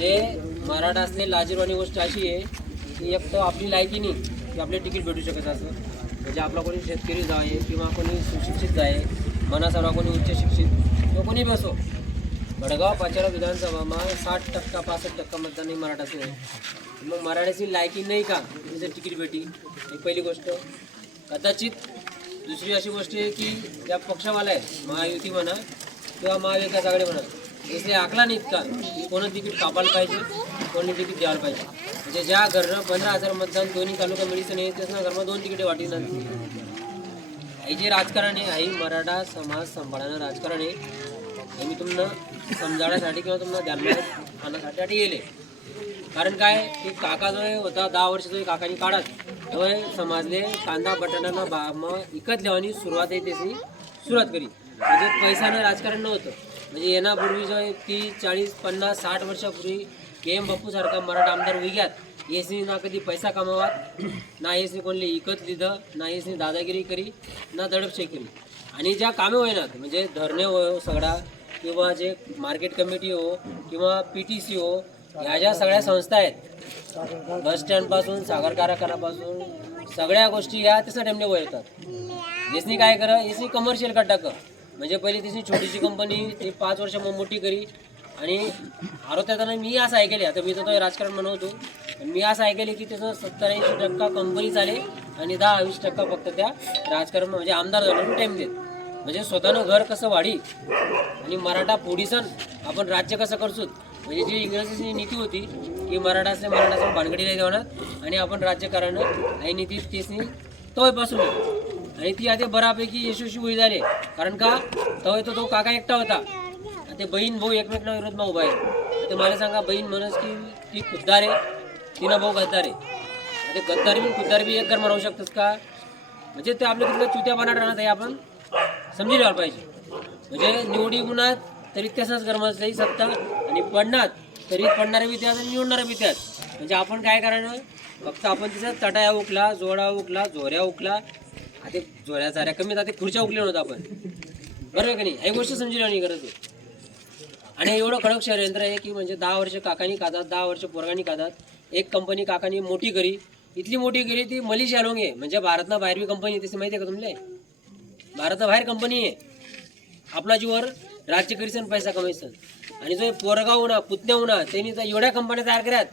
हे मराठा असले लाजीरवाणी गोष्ट अशी आहे की एक तर आपली लायकी नाही की आपले तिकीट भेटू शकत असं. म्हणजे आपला कोणी शेतकरी जो आहे किंवा कोणी सुशिक्षित जो आहे मनासारा कोणी उच्च शिक्षित किंवा कोणी बसो असो. वडगाव पाचारा विधानसभामा साठ टक्का पासष्ट टक्का मतदान हे मराठाचे आहे. मग मराठ्याची लायकी नाही का? तिथे तिकीट भेटी. एक पहिली गोष्ट. कदाचित दुसरी अशी गोष्ट आहे की ज्या पक्षवाला आहे महायुती म्हणा किंवा महाविकास आघाडी म्हणा याचे आकला नाहीत का की कोणी तिकीट कापायला पाहिजे कोणी तिकीट द्यायला पाहिजे म्हणजे ज्या घरनं पंधरा हजार मतदान दोन्ही तालुका मिळीचं नाही त्याचं घरमा दोन तिकीटे वाटीणार हे जे राजकारण आहे आई मराठा समाज सांभाळणं राजकारण आहे हे मी तुम्हाला समजावण्यासाठी किंवा तुम्हाला ध्यानात आणण्यासाठी गेले कारण काय की काका जो आहे होता दहा वर्ष जो आहे काकानी काढत। तो आहे समाजले कांदा बटाट्यानं बा मग विकत लेवानी सुरुवात आहे त्याची सुरुवात करी. म्हणजे पैसानं राजकारण नव्हतं. म्हणजे येण्यापूर्वी जो ती चाळीस पन्नास साठ वर्षापूर्वी के एम बापूसारखा मराठा आमदार उग्यात एसनी ना कधी पैसा कमावात ना एसनी कोणले इकत लिधं ना एसनी दादागिरी करी ना दडपशाही करी आणि ज्या कामे होईनात म्हणजे धरणे हो सगळा किंवा जे मार्केट कमिटी हो किंवा पी टी सी हो ह्या ज्या सगळ्या संस्था आहेत बस स्टँडपासून सागर कारखानापासून सगळ्या गोष्टी या त्याचा टेमने वळतात. यासनी काय करा यासनी कमर्शियल कट टाकं म्हणजे पहिली तिची छोटीशी कंपनी ती पाच वर्ष मोठी करी. आणि आरोग्यात मी असं ऐकले आता मी तर तो राजकारण म्हणवतो पण मी असं ऐकले की त्याचं सत्तर ऐंशी टक्का कंपनी चाले आणि दहा वीस टक्का फक्त त्या राजकारण म्हणजे आमदार झाल्यावर टाईम देत म्हणजे स्वतःनं घर कसं वाढी आणि मराठा पोडिसन आपण राज्य कसं करतो म्हणजे जी इंग्रजीची नीती होती की मराठा असले मराठा भानगडी नाही देवणार आणि आपण राज्य करणं आणि नीती तेच तवयपासून आणि ती आता बऱ्यापैकी यशस्वी होई झाले. कारण का? तवय तो तो काका एकटा होता. ते बहीण भाऊ एकमेकांना विरोध उभा आहे. ते मला सांगा बहीण म्हणस की ती खुद्दार आहे तिनं भाऊ गद्दार आहे. ते गद्दारी बी खुद्दार बी एक घर राहू शकतोस का? म्हणजे ते आपल्या तिथलं चुत्या बनाट राहणार आहे आपण. समजी घ्यायला पाहिजे. म्हणजे निवडी गुणात तरी तसंच कर्मचारी सत्ता. आणि पडणार तरी पडणारे बी त्यात आणि निवडणारे बी त्यात. म्हणजे आपण काय करायचं? फक्त आपण तिथं तटाया उकला जोडा उकला झोऱ्या उकला. आता जोड्या चाऱ्या कमी आता खुर्च्या उकल्या नव्हतं आपण. बरोबर आहे का नाही? ही गोष्ट समजून आणि गरज आहे आणि एवढं कडक षडयंत्र आहे की म्हणजे दहा वर्ष काकानी खातात दहा वर्ष पोरगानी खातात. एक कंपनी काकानी मोठी करी. इतली मोठी करी ती मलेशिया लोंग आहे. म्हणजे भारतना बाहेर बी कंपनी आहे तशी माहिती आहे का तुमले? भारता बाहेर कंपनी आहे. आपला जीवर राज्य करीसन पैसा कमायसन आणि जो पोरगाव होणार पुतण्या होणार त्यांनी तर एवढ्या कंपन्या तयार करात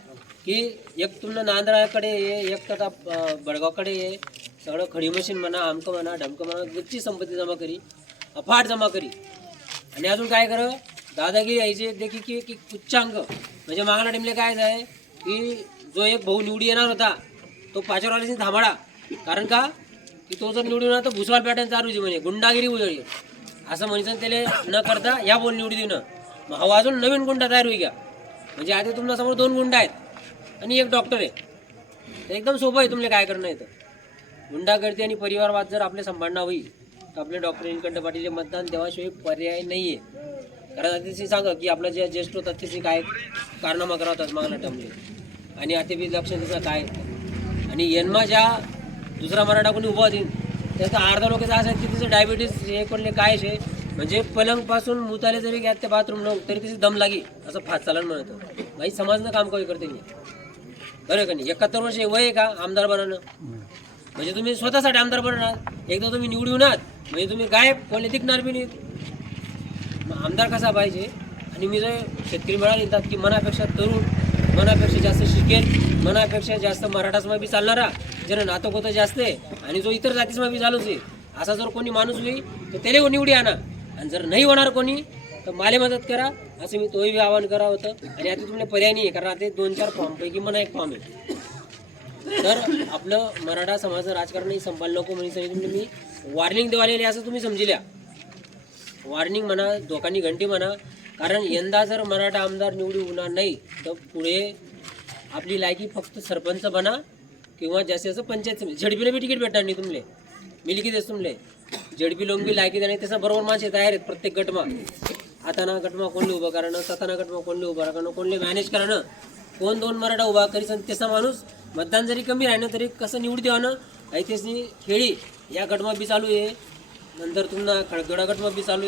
की एक तुम्हाला नांदराकडे ये एक तर बडगावकडे ये. सगळं खडी मशीन म्हणा आमकं म्हणा ढमकं म्हणा गच्ची संपत्ती जमा करी अफाट जमा करी. आणि अजून काय कर दादागिरी यायचे देखील की की उच्चांक म्हणजे मागणा टीमले काय आहे की जो एक भाऊ निवडी येणार होता तो पाचवरवाल्याशी थांबाडा कारण का? की तो जर निवडून येणार तर भुसवाल पॅटर्न चालू आहे म्हणे गुंडागिरी उजळली. असं म्हणून त्याला न करता या बोल निवडी देणं. मग हवा अजून नवीन गुंडा तयार होई घ्या म्हणजे आधी तुमच्यासमोर दोन गुंडा आहेत. आणि एक डॉक्टर आहे. एकदम सोपं आहे तुमले काय करणं येतं गुंडागर्दी आणि परिवारवाद जर आपल्या सांभाळणं होईल तर आपले डॉक्टर नीलकंठ पाटील मतदान देवाशिवाय पर्याय नाही आहे कारण आता तिथे सांगा की आपलं जे ज्येष्ठ होतात त्याचे काय कारनामा करावतात मागणं टमले आणि अतिबी लक्ष त्याचं काय? आणि यन्मा ज्या दुसरा मराठा कोणी उभा होतील त्याचा अर्धा लोक असं की तिचं डायबिटीस हे कोणले काय शे म्हणजे पलंगपासून मुताले जरी घ्यात ते बाथरूम नव्ह तरी तिची दम लागी असं फास चालन म्हणतो भाई समाजनं काम कमी करते मी बरं का नाही? एकाहत्तर वर्ष वय आहे का आमदार बनवणं म्हणजे तुम्ही स्वतःसाठी आमदार बनणार. एकदा तुम्ही निवडून आहात म्हणजे तुम्ही गायब कोणी टिकणार बी नाही. मग आमदार कसा पाहिजे? आणि मी जर शेतकरी मिळाले येतात की मनापेक्षा तरुण मनापेक्षा जास्त शिकेल मनापेक्षा जास्त मराठासमा बी चालणारा जर नातं कोतं जास्त आहे आणि जो इतर जातीसमा बी चालूच आहे असा जर कोणी माणूस होईल तर त्याला निवडी आणा. आणि जर नाही होणार कोणी तर माले मदत करा. असं मी तोही बी आवाहन करा होतं. आणि आता तुम्हाला पर्याय नाही आहे कारण आता दोन चार फॉर्मपैकी मना एक फॉर्म आहे. तर आपलं मराठा समाजाचं राजकारणही संपायला नको म्हणून सांगितलं. म्हणजे मी वॉर्निंग देवालेली असं तुम्ही समजिल्या वॉर्निंग म्हणा दोकांनी घंटी म्हणा. कारण यंदा जर मराठा आमदार निवडी होणार नाही तर पुढे आपली लायकी फक्त सरपंच बना किंवा जास्तीत जास्त पंचायत समिती. झडपीला बी तिकीट भेटणार नाही तुमले. मिलकी देस तुमले. झडपी लोक बी लायकी देणार त्याचा बरोबर माणसे तयार आहेत प्रत्येक गटमा. हाताना गटमा कोणले उभं करणं सताना गटमा कोणले उभं करणं कोणले मॅनेज करणं. कोण दोन मराठा उभा करीसन त्याचा माणूस मतदान जरी कमी राहिलं तरी कसं निवड द्यावं ऐतिहासिक खेळी या गटमा बी चालू आहे. नंतर तुम्हाला खडगडा गटमा बी चालू आहे.